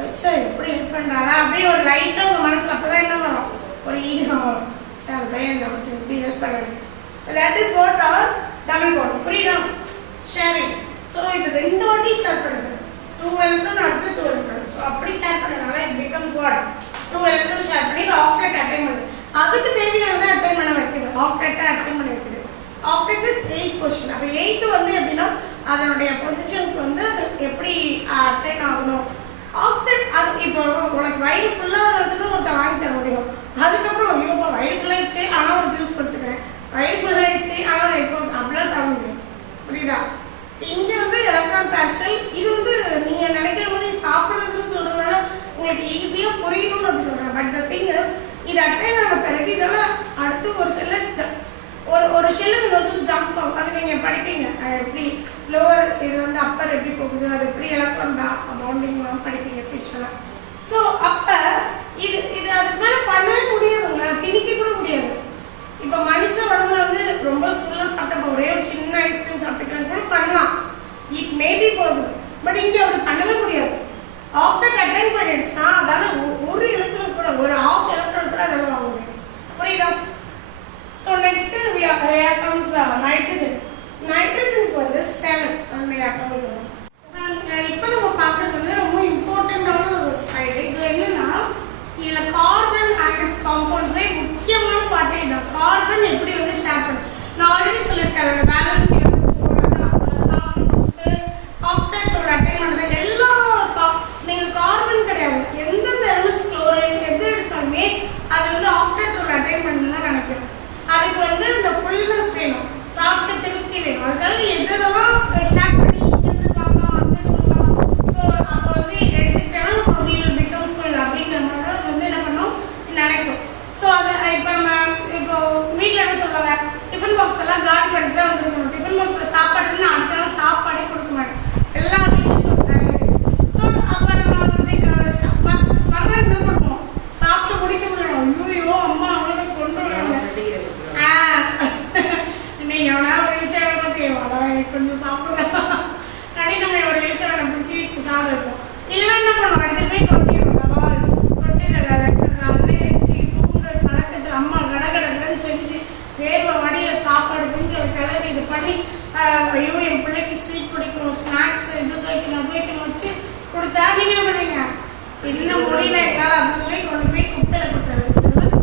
வச்சா எப்படி ஹெல்ப் பண்றாரா அப்படின்னு ஒரு லைட்டா உங்க மனசுல அப்பதான் என்ன வரும்? ஒரு ஈகோ வரும். சரி பையன் நமக்கு எப்படி ஹெல்ப் பண்ணுறது. So that is what are double bond. புரியுதா? ஷேரிங். ஸோ இது 2 வாட்டி ஷேர் பண்ணுது. 2 electron அடுத்து 2 electron. So அப்படி ஷேர் பண்ணனால it becomes what? 2 electron share பண்ணி the octet attain பண்ணுது. அதுக்கு தேவையானதை attain பண்ண வைக்குது. octet attain பண்ண வைக்குது. octet is 8 position. அப்ப 8 வந்து எப்படின்னா அதனுடைய பொசிஷனுக்கு வந்து அது எப்படி attain ஆகணும்? octet அது இப்போ உனக்கு வயிறு ஃபுல்லா இருக்குது ஒருத்த வாங்கி தர முடியும். அதுக்கப்புறம் ஐயோ வயிறு ஃபுல்லா ஆயிடுச்சு ஆனா ஒரு ஜூஸ் குடிச்சுக்கிறேன், வயிறு ஃபுல்லா ஆயிடுச்சு ஆனா ஒரு எக்ஸாம் அப்படிலாம் சாப்பிட முடியும். புரியுதா? இங்க வந்து எலக்ட்ரான் பார்ஷல். இது வந்து நீங்க நினைக்கிற மாதிரி சாப்பிடுறதுன்னு சொல்றதுனால உங்களுக்கு ஈஸியா புரியணும்னு அப்படி சொல்றேன். பட் தி திங் இஸ் இது அட்டைன் ஆன பிறகு இதெல்லாம் அடுத்து ஒரு ஷெல்லு இன்னொரு ஷெல் ஜம்ப் ஆகும். அது நீங்க படிப்பீங்க எப்படி லோவர் இது வந்து அப்பர் எப்படி போகுது, அது எப்படி எலக்ட்ரான் பவுண்டிங் படிப்பீங்க ஃபியூச்சர்ல. ஸோ அப்ப இது அதுக்கு மேல பண்ணவே முடியாது, உங்களால திணிக்க கூட முடியாது. இப்ப மனுஷ உடம்புல வந்து ரொம்ப சூழலா சாப்பிட்ட ஒரே ஒரு சின்ன ஐஸ்கிரீம் சாப்பிட்டுக்கிறேன் கூட பண்ணலாம். It may be possible. But இங்க அப்படி பண்ணவே முடியாது. ஆக்டெட் அட்டைன் பண்ணிடுச்சுன்னா அதால ஒரு எலக்ட்ரான் கூட ஒரு half எலக்ட்ரான் கூட அதால வாங்க முடியும். புரியுதா? So next here comes nitrogen. நைட்ரஜனுக்கு வந்து 7 அந்த அட்டோமிக் வரும். இப்போ நம்ம பார்க்கறது வந்து ரொம்ப இம்பார்ட்டன்டான ஒரு ஸ்லைடு. இது என்னன்னா இதுல கார்பன் அண்ட் இட்ஸ் காம்பவுண்ட்ஸ்ல முக்கியமான பார்ட் இதுதான். கார்பன் எப்படி வந்து ஷேர் பண்ணும். நான் ஆல்ரெடி சொல்லியிருக்கேன் அதோட பேலன்ஸ் வந்து 4 தான். சாப்பிட்டு முடிச்சுட்டு ஆக்டெட் ஒரு அட்டைன் பண்ணுறது எல்லா நீங்க கார்பன் கிடையாது எந்தெந்த எலிமெண்ட்ஸ் குளோரின் எது எடுத்தாலுமே அது வந்து ஆக்டெட் ஒரு அட்டைன் பண்ணணும்னு தான் நினைக்கிறேன். அதுக்கு வந்து இந்த ஃபுல்னஸ் வேணும், சாப்பிட்டு திருப்தி வேணும். அதுக்காக எதெல்லாம் ஷேர் பண்ணி எது பார்க்கலாம் அது பண்ணலாம். ஸோ அப்போ வந்து எடுத்துக்கிட்டோம்னா நம்ம வீல் பிகம் ஃபுல் அப்படிங்கிற மாதிரி தான் வந்து என்ன பண்ணோம் நினைக்கும். ஸோ அதை இப்போ நம்ம இப்போ வீட்டில் என்ன சொல்லுவாங்க, டிஃபன் பாக்ஸ் எல்லாம் காலி பண்ணிட்டு தான் வந்துருக்கணும். டிஃபன் பாக்ஸில் சாப்பாடுன்னு அடுத்த நாள் சாப்பாடே கொடுக்க மாட்டேன் எல்லாம் சொல்றாங்க. ஸோ அப்போ நம்ம வந்து மறுநாள் என்ன பண்ணுவோம், சாப்பிட்டு முடிக்க முடியணும். ஐயோ அம்மா அவ்வளோதான் கொண்டு வருவாங்க. இன்னைக்கு எவனா ஒரு இழிச்சாவை பற்றி கொஞ்சம் சாப்பிடுறோம் நடி நம்ம ஒரு இழிச்சாவை பிடிச்சி சாதம் இருக்கும். இல்லைன்னா என்ன பண்ணுவோம், எடுத்து போய் கொட்டிடுறோம். கொட்டிடுறது காலையில் எழுச்சி தூங்க கலக்கத்தில் அம்மா கடகடன்னு செஞ்சு வேர்வை வடிய சாப்பாடு செஞ்சு அதை கிளறி இது பண்ணி ஐயோ என் பிள்ளைக்கு ஸ்வீட் பிடிக்கும், ஸ்நாக்ஸ் இது வைக்கணும் அது வைக்கணும் வச்சு கொடுத்தா நீங்க என்ன பண்ணுவீங்க, இன்னும் முடியல எங்களால் அப்படின்னு சொல்லி கொண்டு போய் குப்பையில கொட்டுறது.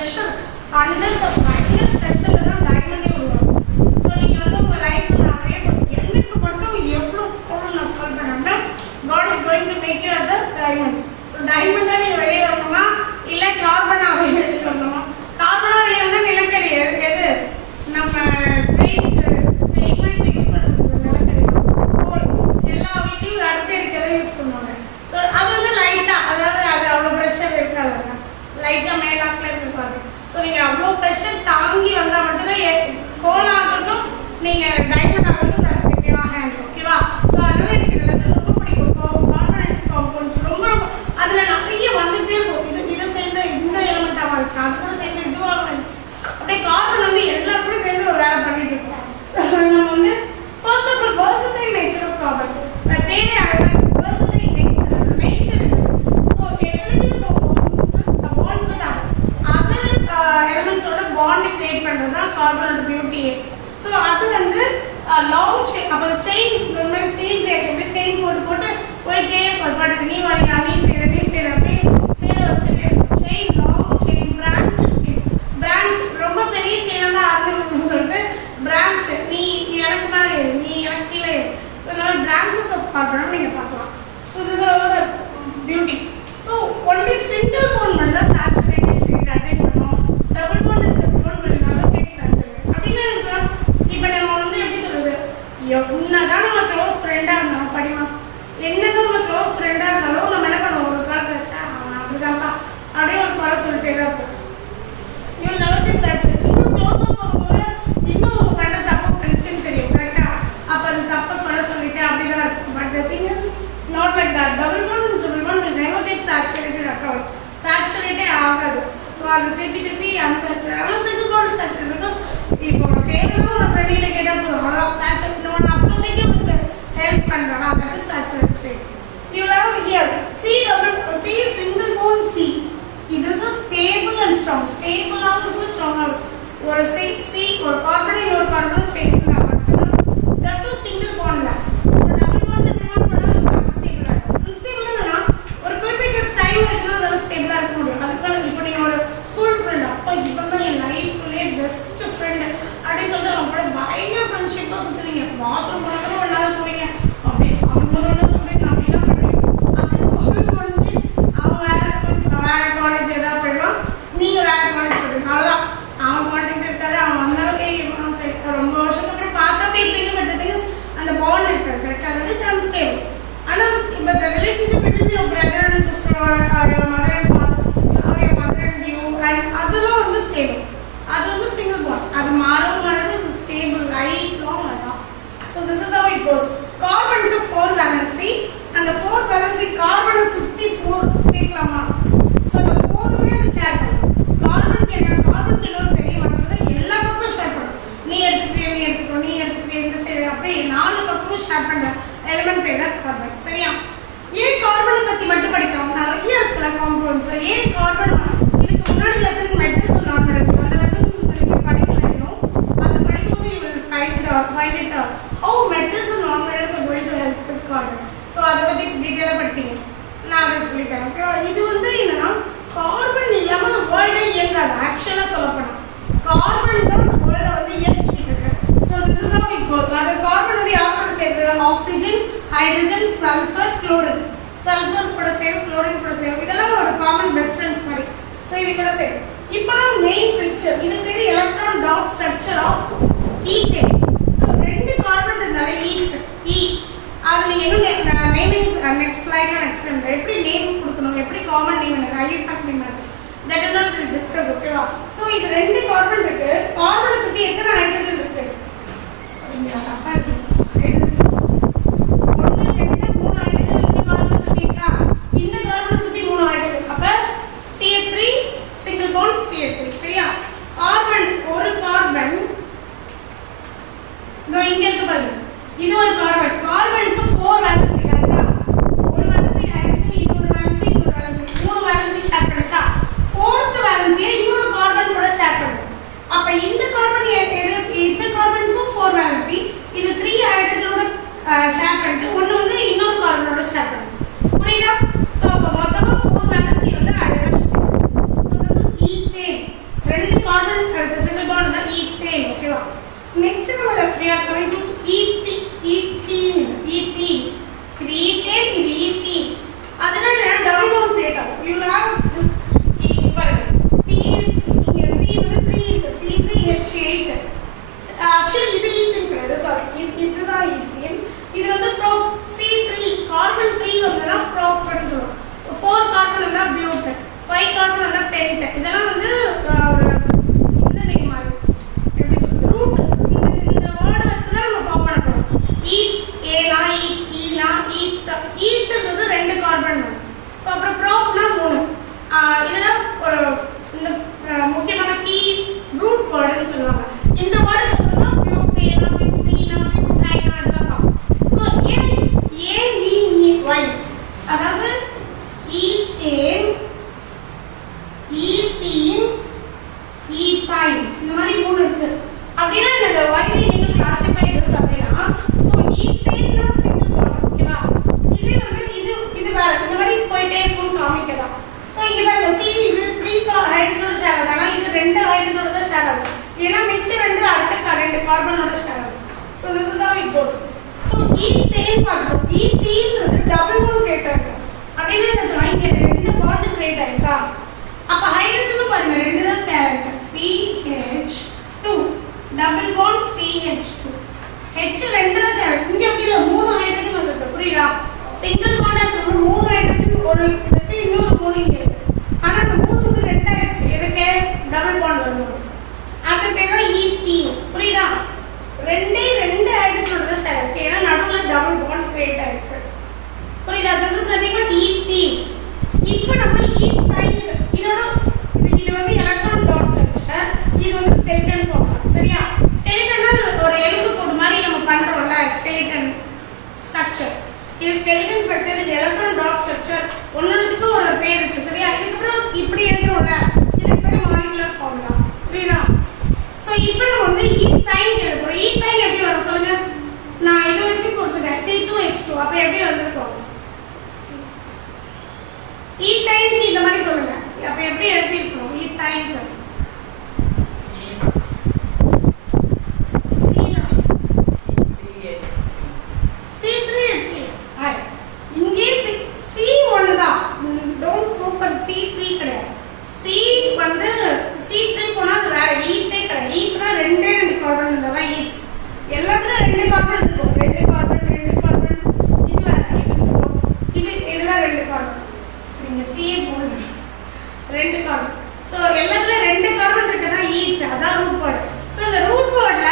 ப்ரெஷர் அண்டர் பயங்கர ப்ரெஷரில் தான் டைமண்டே உருவாகும். ஸோ நீங்கள் வந்து உங்கள் லைஃப்பில் நிறைய எனக்கு மட்டும் எவ்வளோ போகணும் நான் சொல்கிறேன்னா God is going to make you as a diamond. So டைமண்டாக நீங்கள் வெளியே வரணுமா இல்லை கார்பனாக வெளியே வரணுமா? கார்பனாக வெளியே வந்தால் நிலக்கரி எது நம்ம செயின்லாம் யூஸ் பண்ணுறது நிலக்கரி கோல் எல்லா வீட்லையும் அடுத்து இருக்கிறத யூஸ் பண்ணுவாங்க. ஸோ அது வந்து லைட்டாக அதாவது அது அவ்வளோ ப்ரெஷர் இருக்காதுங்க, லைட்டாக மேலாக்கில் இருப்பாங்க. ஸோ நீங்கள் அவ்வளோ ப்ரெஷர் தாங்கி வந்தால் மட்டும்தான் கோல் ஆகட்டும் நீங்கள் டைமண்ட் ஆகட்டும் தட்ஸ் இன் யுவர் ஹேண்ட். ஓகேவா? ஸோ அதனால எனக்கு இந்த லெசன் ரொம்ப பிடிக்கும். கார்பனைஸ் காம்பவுண்ட்ஸ் ரொம்ப அதில் நிறைய வந்துகிட்டே இருக்கும். இதை சேர்ந்த இந்த எலிமெண்ட் ஆகிடுச்சு, அது கூட சேர்ந்து இதுவாக ஆகிடுச்சு. அப்படியே கார்பன் வந்து எல்லாரும் கூட சேர்ந்து ஒரு வேலை பண்ணிட்டு இருக்கோம். ஸோ நம்ம வந்து first of all versatile nature of carbon. தேவையான versatile nature nature. So ability for bonds with other elements-ஓட bond create பண்ணுறது தான் கார்பனோட பியூட்டியே. ஸோ அது வந்து லாங் செயின், அப்போ செயின் இந்த மாதிரி செயின் ரியாக்ஷன் செயின் போட்டு போட்டு போயிட்டே இருக்கும். பாட்டுக்கு நீ வரையா நீ செய்கிற அப்படியே சேர வச்சுட்டே இருக்கும். செயின் லாங் செயின், பிரான்ச் ரொம்ப பெரிய செயினாக தான் ஆரம்பிக்கணும்னு சொல்லிட்டு பிரான்ச் நீ எனக்கு மேலே ஏறு நீ எனக்கு கீழே ஏறு. இந்த மாதிரி பிரான்ச்சஸ் ஆஃப் கார்பன் நீங்கள் பார்க்கலாம். So this are all the beauty. So only single phone மட்டும் தான் சேச்சுரேட்டட் ஸ்டேட் அட்டைன் பண்ணணும். Double phone will never get saturated. அப்படின்னா இப்போ நம்ம வந்து எப்படி சொல்றது, என்னதான் நம்ம க்ளோஸ் ஃப்ரெண்டாக இருந்தாலும் படிமா என்னதான் நம்ம க்ளோஸ் ஃப்ரெண்டாக இருந்தாலும் நம்ம என்ன பண்ணுவோம், ஒரு காலத்தில் வச்சா அவன் அப்படிதான்ப்பா அப்படியே ஒரு குறை சொல்லிட்டே தான் இருப்போம். You will never get saturated. இன்னும் க்ளோஸாக போகும்போது இன்னும் உங்க பண்ண தப்பு பிரச்சனை தெரியும். கரெக்டாக அப்போ அது தப்பை குறை சொல்லிட்டு அப்படிதான் இருக்கும். But the thing is not like that. Double one will never get saturated at all. சேச்சுரேட்டே ஆகாது. ஸோ அது திருப்பி அன்சேச்சுரேட். ஆனால் சிங்கிள் பாண்ட் சேச்சுரேட் பிகாஸ் இப்போ தேவையான ஒரு ஃப்ரெண்ட் கேட்டால் போதும் அவ்வளோ சேச்சுரேட் ஒன்று அப்போதைக்கு உங்களுக்கு ஹெல்ப் பண்ணுறாங்க. That is saturate state. You have here C single bond C. This is stable and strong. ஸ்டேபிளாக இருக்கும், ஸ்ட்ராங்காக ஒரு C ஒரு கார்பன் இன்னொரு கார்பன் ஸ்டேபிள் தான் மட்டும்தான். தட் டூ சிங்கிள் பாண்ட்ல. ஸோ டபுள் பாண்ட் ரிமூவ் பண்ணால் ஸ்டேபிளாக இருக்கும். அன்ஸ்டேபிள்னா ஒரு குறிப்பிட்ட டைம் வரைக்கும் அதெல்லாம் ஸ்டேபிளாக இருக்க முடியும். அதுக்கான இப்போ நீங்கள் ஒரு ஸ்கூல் ஃப்ரெண்ட் அப்போ இப்போ தான் என் லைஃப்லேயே பெஸ்ட் ஃப்ரெண்டு அப்படின்னு சொல்லிட்டு அவங்க கூட பயங்கர ஃப்ரெண்ட்ஷிப்பாக சுற்றுவீங்க. பாத்ரூம் போனாலும் ஒன்றா போவீங்க. அப்படியே சாப்பிடும்போது ஒன்று சொல்லுவீங்க. அப்படிலாம் பண்ணுவீங்க. அப்படி ஸ்கூலுக்கு முடிஞ்சு அவன் வேற காலேஜ் ஏதாவது போயிடுவான், நீங்கள் வேற காலேஜ் போயிடுவீங்க. அவ்வளோதான். அவன் கான்டாக்ட் இருக்காது. அவன் வந்தாலும் இவனும் சரி ரொம்ப வருஷத்துக்கு அப்புறம் பார்த்தா பேசுவீங்க. பட் திங்ஸ் அந்த பாண்ட் இருக்காது. கரெக்டாக அது வந்து அன்ஸ்டேபிள். ஆனால் இப்போ the relationship between your brother and sister or your mother and father or your mother and you and அதெல்லாம் வந்து ஸ்டேபிள். அது வந்து சிங்கிள் பாண்ட். அது மாறது இது ஸ்டேபிள் லைஃப் லாங் அதான். So this is how it goes. கார்பனுக்கு 4 வேலன்சி. அந்த 4 வேலன்சி கார்பனை சுற்றி 4 சேர்க்கலாமா? ஸோ அந்த 4மே அது ஷேர் பண்ணும். கார்பனுக்கு என்ன, கார்பனுக்கு இன்னொரு பெரிய மனசு எல்லா பக்கமும் ஷேர் பண்ணும். நீ எடுத்துக்கிறிய நீ எடுத்துக்கோ நீ எடுத்துக்கிறிய இந்த சைடு அப்படியே 4 பக்கமும் ஷேர் பண்ணுற எலிமெண்ட் பேர் தான் கார்பன். சரியா? ஏன் கார்பன் பற்றி மட்டும் படிக்கிறோம்? நிறைய இருக்குல்ல காம்பவுண்ட்ஸ். ஏன் கார்பன்? இதுக்கு முன்னாடி லெசன் மெட்டல்ஸ் அண்ட் நான் மெட்டல்ஸ் அந்த லெசன் நீங்கள் படிக்கல இன்னும். அது படிக்கும்போது you will find it how metals and non-metals are going to help with carbon. So அதை பற்றி டீட்டெயிலாக படிப்பீங்க. நான் அதை சொல்லித்தரேன். ஓகேவா? இது வந்து என்னன்னா கார்பன் இல்லாமல் அந்த வேர்ல்டே இயங்காது. ஆக்சுவலாக சொல்லப்படும் கார்பன் தான் அந்த வேர்ல்டை வந்து இயக்கிட்டு இருக்கு. So this is how it கோஸ். அது கார்பன் வந்து யார் கூட சேர்த்து oxygen, hydrogen, sulphur, chlorine. Sulphur கூட சேரும், குளோரின் கூட சேரும். இதெல்லாம் ஒரு காமன் பெஸ்ட் ஃப்ரெண்ட்ஸ் மாதிரி. ஸோ இது கூட சேரும். இப்போதான் மெயின் பிக்சர். இது பேர் electron dot structure of ethane. So 2 carbon இருந்தாலே ஈ அது நீங்கள் இன்னும் நேமிங்ஸ் நெக்ஸ்ட் ஸ்லைட்ல எக்ஸ்பிளைன் பண்ணுறேன். எப்படி நேம் கொடுக்கணும், எப்படி காமன் நேம் எனக்கு ஐயூபாக் நேம் இருக்கு. That is not will discuss. ஓகேவா? ஸோ இது 2 கார்பன் இருக்கு. கார்பனை சுற்றி எத்தனை ஹைட்ரஜன் இருக்கு? சரியா? கார்பன் ஒரு கார்பன் இங்க இருக்கு பாருங்க. இது ஒரு கார்பன். கார்பனுக்கு 4 வேலன்சி. கரெக்டா? ஒரு வேலன்சி ஹைட்ரஜன், இன்னொரு வேலன்சி, இன்னொரு வேலன்சி, 3 வேலன்சி ஷேர் பண்ணுச்சா? 4th வேலன்சியை இன்னொரு கார்பன் கூட ஷேர் பண்ணுது. ஈத்தீன் இது ஈத்தேன் இது ஈத்தீன். அதனால டபுள் பாண்ட் கிரியேட் ஆகும். யூ வில் ஹேவ் திஸ் பாருங்க C இங்க C வந்து 3 இருக்கு. C3H8. ஆக்சுவலி இது ஈத்தீன் கிடையாது, சாரி இதுதான் ஈத்தீன். இது வந்து C3 கார்பன் 3 வந்தா ப்ரோப்பன் சொல்றோம். 4 கார்பன் இருந்தா பியூட்டன், 5 கார்பன் இருந்தா பென்டன். இதெல்லாம் வந்து ஒரு இந்த நேம் மாதிரி எப்படி சொல்றது ரூட் இந்த வேர்ட் வச்சு தான் நம்ம ஃபார்ம் பண்ண போறோம். ஏனா ஈனா ஈத்துன்றது 2 கார்பன் வரும். சோ அப்புறம் ப்ரோப்னா 3. இதெல்லாம் ஒரு இந்த முக்கியமான கீ ரூட் வேர்ட்னு சொல்லுவாங்க. இந்த வேர்டுக்கு அப்புறம் தான் பியூட்டேனா பியூட்டைனா இதெல்லாம் வரும். சோ ADEY அதாவது ஈத்தேன் ஈத்தீன் ஈத்தைன் இந்த மாதிரி 3 இருக்கு. அப்படின்னா இந்த why we need to classify this அப்படினா சோ ஈத்தேன்னா சிங்கிள் பாண்ட் ஓகேவா. இது வந்து இது வேற இந்த மாதிரி போயிட்டே இருக்கும் காமிக்கலாம். சோ இங்க பாருங்க C இது 3 ஹைட்ரஜனோட ஷேர் ஆகும். ஆனா இது 2 ஹைட்ரஜனோட தான் ஷேர் ஆகும். ஏன்னா மிச்ச 2 அடுத்த 2 கார்பனோட ஷேர் ஆகும். So this is how it goes. So ethane பாருங்க ஈத்தீன் டபுள் பாண்ட் கிரியேட் ஆகும். அப்படினா இந்த இங்க 2 பாண்ட் கிரியேட் ஆயிடுச்சா. அப்ப ஹைட்ரஜனும் பாருங்க 2 தான் ஷேர் இருக்கு. CH2 double bond CH2 H 2 தான் ஷேர். இங்க கீழ 3 ஹைட்ரஜன் வந்திருக்கு. புரியுதா? சிங்கிள் பாண்டா இருக்கு 3 ஹைட்ரஜன் ஒரு இதுக்கு இன்னொரு 3 இங்க இருக்கு. ஆனா அந்த 3 வந்து 2 ஆயிடுச்சு. இதுக்கு டபுள் பாண்ட் வரும். அது பேர் தான் ஈத்தீன். புரியுதா? 2 ஹைட்ரஜனோட தான் ஷேர் இருக்கு. ஏன்னா நடுவுல டபுள் பாண்ட் கிரியேட் ஆயிருக்கு. புரியுதா? this is nothing but ethene. இப்போ நம்ம ஈத்தைன் இதோட இது வந்து எலக்ட்ரான் டாட் ஸ்ட்ரக்சர், இது வந்து ஸ்கெலிட்டன் ஃபார்ம். சரியா? ஸ்கெலிட்டன்னா ஒரு எலும்பு கூடு மாதிரி நம்ம பண்றோம்ல ஸ்கெலிட்டன் ஸ்ட்ரக்சர். இது ஸ்கெலிட்டன் ஸ்ட்ரக்சர், இது எலக்ட்ரான் டாட் ஸ்ட்ரக்சர். ஒன்னொன்னுக்கு ஒரு பேர் இருக்கு. சரியா? இதுக்கு அப்புறம் இப்படி எழுதுறோம்ல இதுக்கு பேர் மாலிகுலர் ஃபார்முலா. புரியுதா? சோ இப்போ நம்ம வந்து ஈத்தைன் எழுதுறோம். ஈத்தைன் எப்படி வரும் சொல்லுங்க? நான் இது வரைக்கும் கொடுத்துட்டேன் C2H2. அப்ப எப்படி வந்திருக்கும்? ஈத்தைன் இந்த மாதிரி சொல்லுங்க. அப்ப எப்படி எழுதிருக்கோம்? ஈத்தைன் C3H3 இங்கே C1 தான். டோன்ட் கோ ஃபார் C3 கிடையாது. C வந்து C3 போனா அது வேற ஈத்தே கிடையாது. ஈத்னா 2 கார்பன் இருந்தா ஈத். எல்லாத்துலயும் 2 கார்பன் இருக்கும். 2 கார்பன் இது வேற இது இதெல்லாம் 2 கார்பன். நீங்க C போடுங்க 2 கார்பன். சோ எல்லாத்துலயும் 2 கார்பன் இருக்கதா ஈத். அதான் ரூட் வேர்ட். சோ இந்த ரூட் வேர்ட்ல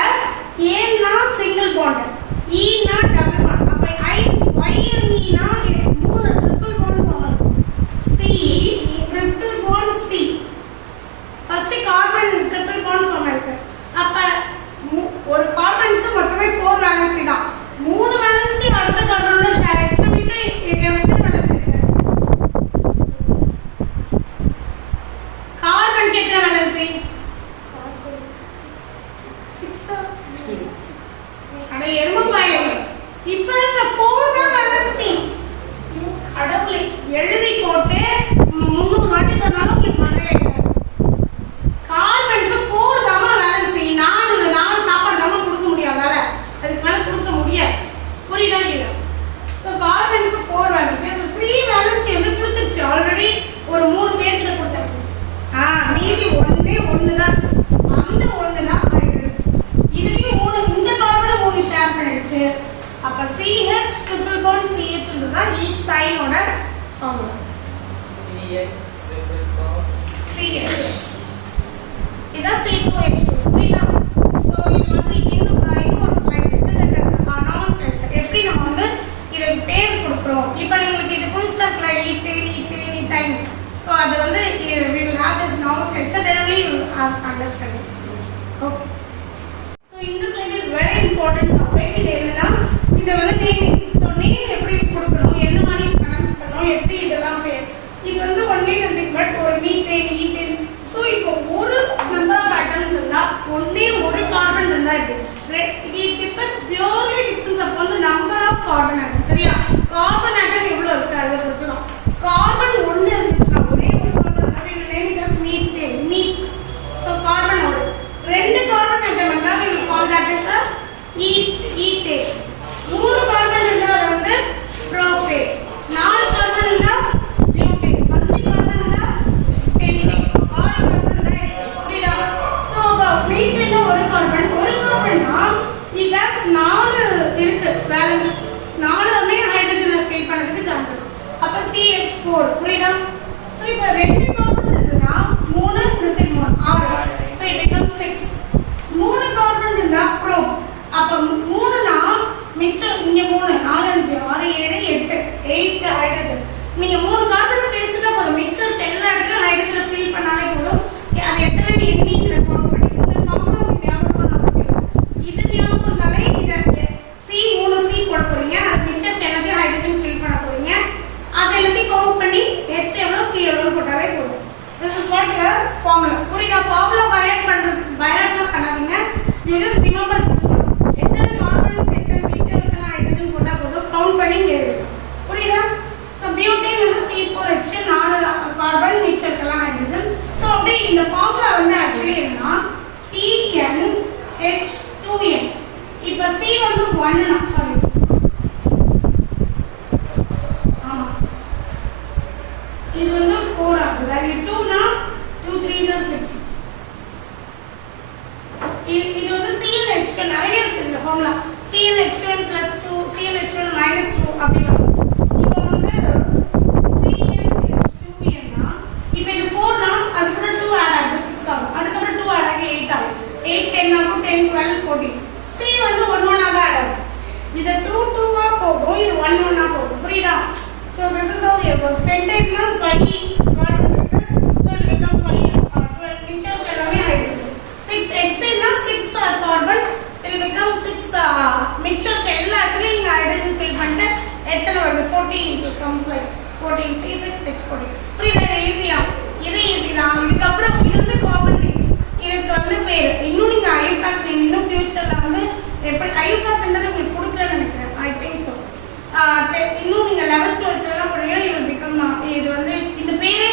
ஏன்னா சிங்கிள் பாண்ட், ஈனா டபுள் பாண்ட். அப்ப YNE னா 3 triple bond form. C triple bond C. First carbon triple bond form இருக்கு. அப்ப ஒரு கார்பனுக்கு மொத்தமே 4 வேலன்சி தான். 3 வேலன்சி அடுத்த கார்பனோட ஷேர் ஆயிடுச்சு. எத்தனை வேலன்சி இருக்கு? கார்பனுக்கு எத்தனை வேலன்சி? 16. அட எருமை பாயே. இப்போ 4 தான் வேலன்சி. கடவுளே எழுதி போட்டு 300 வாட்டி சொன்னாலும் உங்களுக்கு மண்டையில ஏறாது. கார்பனுக்கு 4 தான் வேலன்சி. 4 சாப்பாடு தான் கொடுக்க முடியும். வேலை அதுக்கு மேல கொடுக்க முடியாது. புரியுதா இல்லையா? சோ கார்பனுக்கு 4 வேலன்சி. அது 3 வேலன்சி வந்து கொடுத்துச்சு ஆல்ரெடி. ஒரு 3 பேர்கிட்ட கொடுத்தாச்சு. மீதி ஒண்ணே தான். அந்த ஒண்ணு தான் ஹைட்ரஜன். இதுலயும் 3 இந்த கார்பன் 3 ஷேர் பண்ணிடுச்சு. அப்ப CH ட்ரிபிள் பாண்ட் CH தான் ஈத்தைனோட ஃபார்முலா. CH இத C2H2. புரியுதா? சோ இது வந்து இன்னும் ஒரு ஸ்லைட் இருக்கு. That nomenclature. எப்படி நம்ம வந்து இத பேர் கொடுக்கிறோம். இப்போ உங்களுக்கு இது புதுசா இருக்கல ஈத்தைன். சோ அது வந்து we will have this nomenclature, then only you will understand it. Okay. So in this slide is very important topic. இது என்னன்னா இத வந்து நேமிங். சோ நேம் எப்படி கொடுக்கணும், என்ன மாதிரி ப்ரொனன்ஸ் பண்ணனும், எப்படி இதெல்லாம் பேர். இது வந்து only nothing but ஒரு மீத்தேன் ஈத்தேன். சோ இப்போ ஒரு நம்பர் ஆஃப் ஆட்டம்ஸ் இருந்தா ஒண்ணே ஒரு கார்பன் இருந்தா இது depend purely depends upon the number of carbon atoms. சரியா? கார்பன் ஆட்டம் எவ்வளவு இருக்கு அத பொறுத்து தான். கார்பன் 1 இருந்துச்சுனா ஒரே ஒரு carbon we will name it as methane. So carbon 1. 2 carbon atom இருந்தா we will call that as a eth. 2n. இப்போ C வந்து 1 னா சாரி ஆமா இது வந்து 4 ஆகுது. அது 2 னா 2 3s are 6. இது வந்து CnH2 நிறைய இருக்கு இந்த formula. CnH2n plus 2 CnH2n minus 2 அப்படி வரும். இப்போ வந்து CnH2n னா இப்போ இது 4 னா அது கூட 2 ஆட் ஆகுது 6 ஆகும். அதுக்கு அப்புறம் 2 ஆட் ஆகி 8 ஆகும். 8 10 ஆகும் 10 12 14. C வந்து 1 1 ஆ தான் ஆட் ஆகும். இது 2 2 ஆ போகும் இது 1 1 ஆ போகும். புரியுதா? So this is how it goes. Pentane னா 5 carbon இருக்கு. So it become 5 12 மிச்சம் எல்லாமே ஹைட்ரஜன். 6 hexane னா 6 carbon it will become 6 மிச்சம் எல்லா இடத்துலயும் நீங்க ஹைட்ரஜன் ஃபில் பண்ணிட்டு எத்தனை வருது 14 it becomes like 14 C6H14. புரியுதா? ஈஸியா இது ஈஸி தான். இதுக்கு அப்புறம் இது வந்து காமன் நேம். இதுக்கு வந்து பேர் இன்னும் நீங்க ஐயூபேக் நேம் இன்னும் ஃபியூச்சர்ல வந்து எப்படி ஐயூபேக்ன்றது உங்களுக்கு கொடுக்கலன்னு நினைக்கிறேன். I think so. இன்னும் நீங்க 11th 12th எல்லாம் போறீங்க it will become இது வந்து இந்த பேரே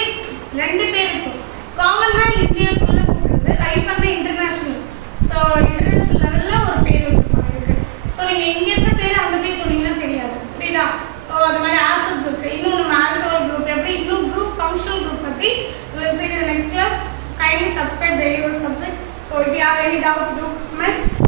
ரெண்டு பேர் இருக்கும். காமன்னா இந்தியாக்குள்ள போடுறது ஐயூபேக் இன்டர்நேஷனல். சோ இன்டர்நேஷனல் லெவல்ல ஒரு பேர் வச்சிருப்பாங்க இதுக்கு. சோ நீங்க இங்க இருக்க பேர் அங்க போய் சொன்னீங்கன்னா தெரியாது. புரியுதா? சோ அது மாதிரி ஆசிட்ஸ் இருக்கு. இன்னும் நம்ம ஆல்கஹால் குரூப் எப்படி இன்னும் குரூப் ஃபங்க்ஷனல் குரூப் பத்தி we will see in the next class. Kindly subscribe daily subject. So if you have any doubts do comments.